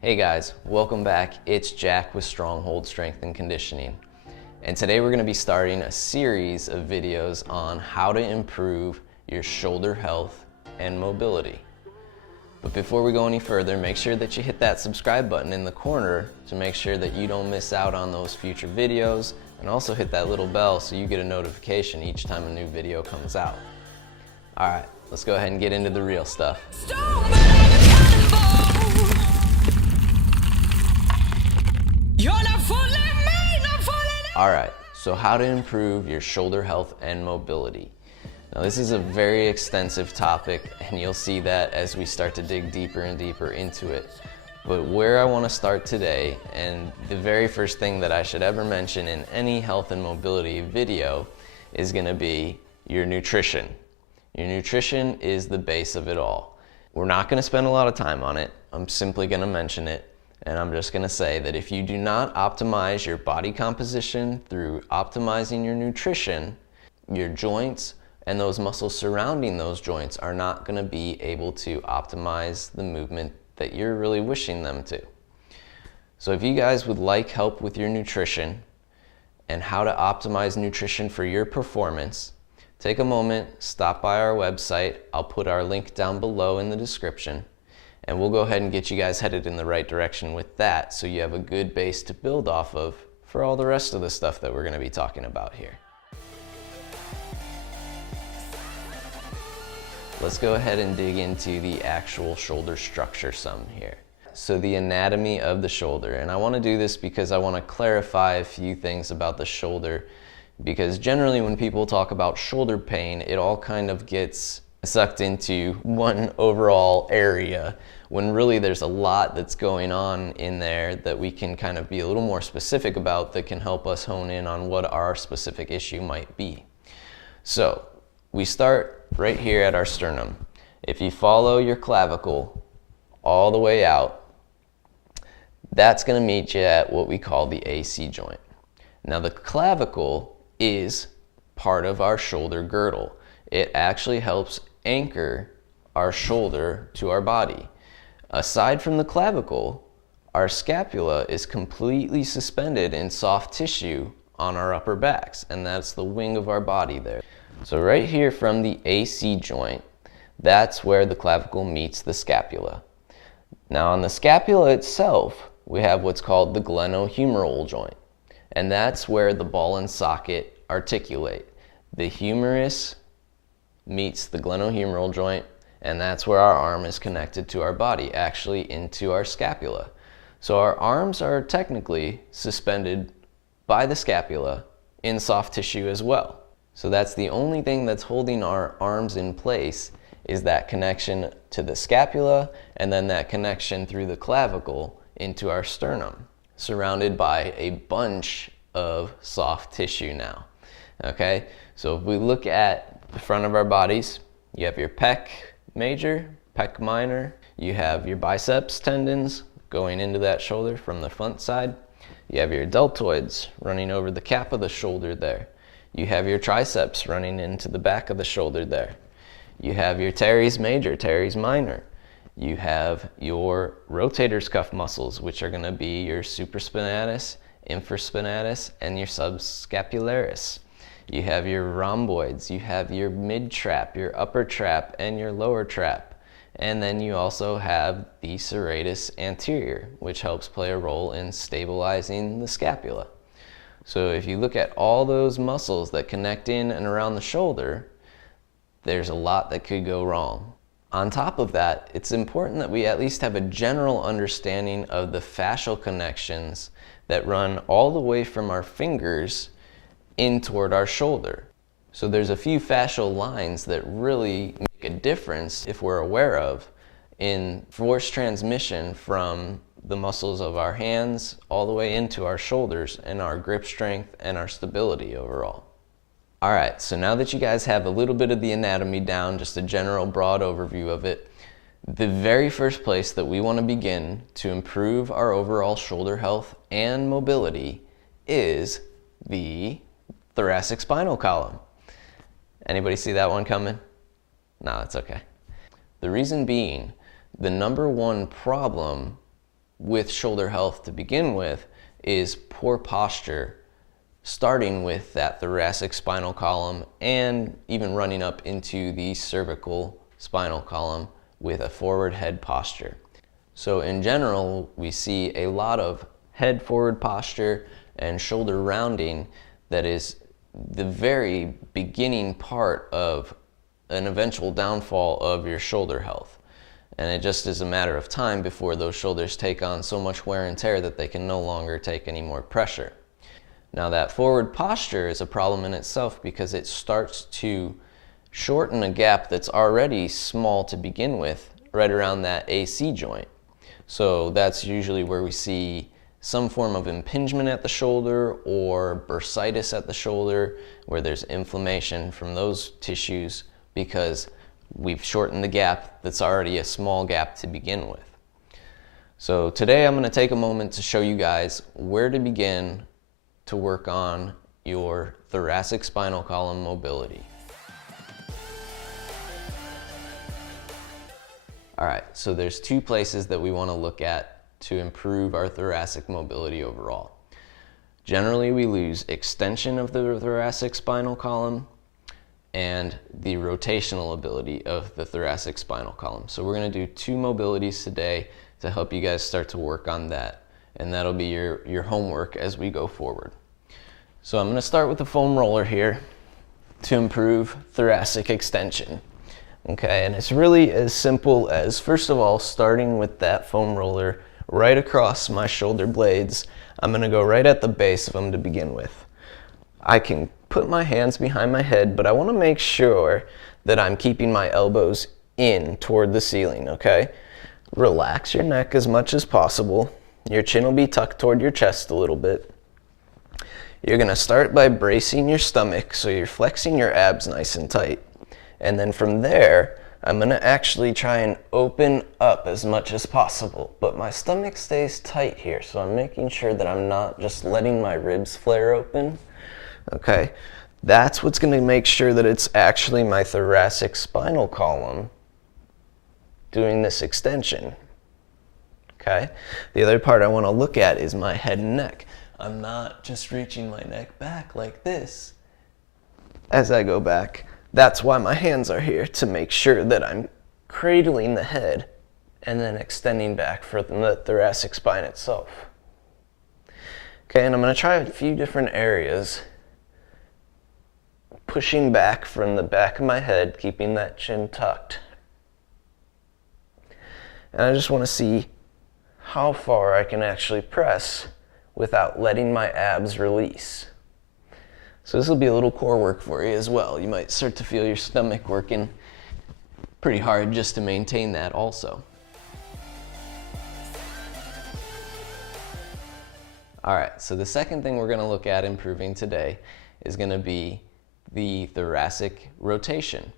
Hey guys, welcome back. It's Jack with Stronghold Strength and Conditioning. And today we're going to be starting a series of videos on how to improve your shoulder health and mobility. But before we go any further, make sure that you hit that subscribe button in the corner to make sure that you don't miss out on those future videos, and also hit that little bell so you get a notification each time a new video comes out. Alright, let's go ahead and get into the real stuff. Alright, so how to improve your shoulder health and mobility. Now this is a very extensive topic, and you'll see that as we start to dig deeper and deeper into it. But where I want to start today, and the very first thing that I should ever mention in any health and mobility video, is going to be your nutrition. Your nutrition is the base of it all. We're not going to spend a lot of time on it. I'm simply going to mention it. And I'm just going to say that if you do not optimize your body composition through optimizing your nutrition, your joints and those muscles surrounding those joints are not going to be able to optimize the movement that you're really wishing them to. So if you guys would like help with your nutrition and how to optimize nutrition for your performance, take a moment, stop by our website. I'll put our link down below in the description. And we'll go ahead and get you guys headed in the right direction with that, so you have a good base to build off of for all the rest of the stuff that we're going to be talking about here. Let's go ahead and dig into the actual shoulder structure some here. So the anatomy of the shoulder, and I want to do this because I want to clarify a few things about the shoulder, because generally when people talk about shoulder pain, it all kind of gets sucked into one overall area, when really there's a lot that's going on in there that we can kind of be a little more specific about, that can help us hone in on what our specific issue might be. So we start right here at our sternum. If you follow your clavicle all the way out, that's going to meet you at what we call the AC joint. Now the clavicle is part of our shoulder girdle. It actually helps anchor our shoulder to our body. Aside from the clavicle, our scapula is completely suspended in soft tissue on our upper backs, and that's the wing of our body there. So right here from the AC joint, that's where the clavicle meets the scapula. Now on the scapula itself, we have what's called the glenohumeral joint, and that's where the ball and socket articulate. The humerus meets the glenohumeral joint, and that's where our arm is connected to our body, actually into our scapula. So our arms are technically suspended by the scapula in soft tissue as well. So that's the only thing that's holding our arms in place, is that connection to the scapula, and then that connection through the clavicle into our sternum, surrounded by a bunch of soft tissue now. Okay, so if we look at the front of our bodies, you have your pec major, pec minor, you have your biceps tendons going into that shoulder from the front side, you have your deltoids running over the cap of the shoulder there, you have your triceps running into the back of the shoulder there, you have your teres major, teres minor, you have your rotator cuff muscles, which are going to be your supraspinatus, infraspinatus, and your subscapularis. You have your rhomboids, you have your mid trap, your upper trap, and your lower trap. And then you also have the serratus anterior, which helps play a role in stabilizing the scapula. So if you look at all those muscles that connect in and around the shoulder, there's a lot that could go wrong. On top of that, it's important that we at least have a general understanding of the fascial connections that run all the way from our fingers in toward our shoulder. So there's a few fascial lines that really make a difference, if we're aware of, in force transmission from the muscles of our hands all the way into our shoulders, and our grip strength and our stability overall. Alright, so now that you guys have a little bit of the anatomy down, just a general broad overview of it, the very first place that we want to begin to improve our overall shoulder health and mobility is the thoracic spinal column. Anybody see that one coming? No, it's okay. The reason being, the number one problem with shoulder health to begin with is poor posture, starting with that thoracic spinal column and even running up into the cervical spinal column with a forward head posture. So in general, we see a lot of head forward posture and shoulder rounding that is the very beginning part of an eventual downfall of your shoulder health. And it just is a matter of time before those shoulders take on so much wear and tear that they can no longer take any more pressure. Now that forward posture is a problem in itself because it starts to shorten a gap that's already small to begin with, right around that AC joint. So that's usually where we see some form of impingement at the shoulder or bursitis at the shoulder, where there's inflammation from those tissues because we've shortened the gap that's already a small gap to begin with. So today I'm going to take a moment to show you guys where to begin to work on your thoracic spinal column mobility. All right, so there's two places that we want to look at to improve our thoracic mobility overall. Generally, we lose extension of the thoracic spinal column and the rotational ability of the thoracic spinal column. So we're going to do two mobilities today to help you guys start to work on that, and that'll be your homework as we go forward. So I'm going to start with the foam roller here to improve thoracic extension. Okay, and it's really as simple as, first of all, starting with that foam roller right across my shoulder blades. I'm going to go right at the base of them to begin with. I can put my hands behind my head, but I want to make sure that I'm keeping my elbows in toward the ceiling, okay? Relax your neck as much as possible. Your chin will be tucked toward your chest a little bit. You're going to start by bracing your stomach, so you're flexing your abs nice and tight. And then from there, I'm going to actually try and open up as much as possible. But my stomach stays tight here, so I'm making sure that I'm not just letting my ribs flare open. Okay, that's what's going to make sure that it's actually my thoracic spinal column doing this extension. Okay, the other part I want to look at is my head and neck. I'm not just reaching my neck back like this as I go back. That's why my hands are here, to make sure that I'm cradling the head and then extending back from the thoracic spine itself. Okay, and I'm going to try a few different areas. Pushing back from the back of my head, keeping that chin tucked. And I just want to see how far I can actually press without letting my abs release. So this will be a little core work for you as well. You might start to feel your stomach working pretty hard just to maintain that also. All right, so the second thing we're going to look at improving today is going to be the thoracic rotation.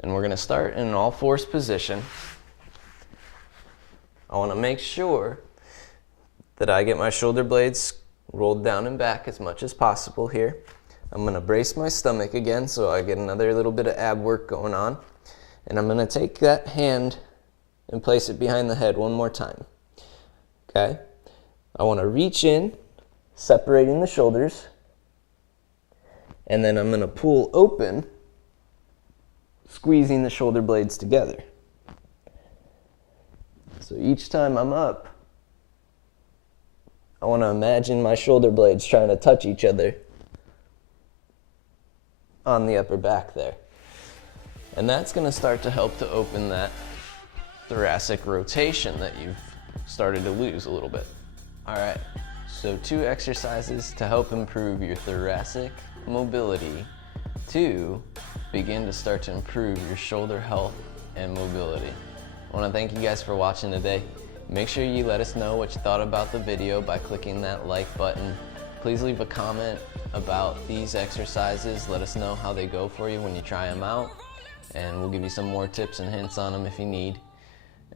And we're going to start in an all-fours position. I want to make sure that I get my shoulder blades rolled down and back as much as possible here. I'm going to brace my stomach again so I get another little bit of ab work going on. And I'm going to take that hand and place it behind the head one more time. Okay? I want to reach in, separating the shoulders. And then I'm going to pull open, squeezing the shoulder blades together. So each time I'm up, I want to imagine my shoulder blades trying to touch each other on the upper back there. And that's going to start to help to open that thoracic rotation that you've started to lose a little bit. All right, so two exercises to help improve your thoracic mobility to begin to start to improve your shoulder health and mobility. I want to thank you guys for watching today. Make sure you let us know what you thought about the video by clicking that like button. Please leave a comment about these exercises. Let us know how they go for you when you try them out, and we'll give you some more tips and hints on them if you need.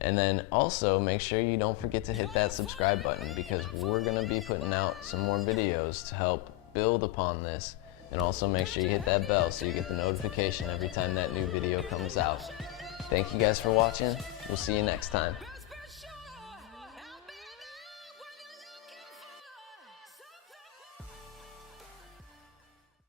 And then also make sure you don't forget to hit that subscribe button, because we're going to be putting out some more videos to help build upon this. And also make sure you hit that bell so you get the notification every time that new video comes out. Thank you guys for watching. We'll see you next time.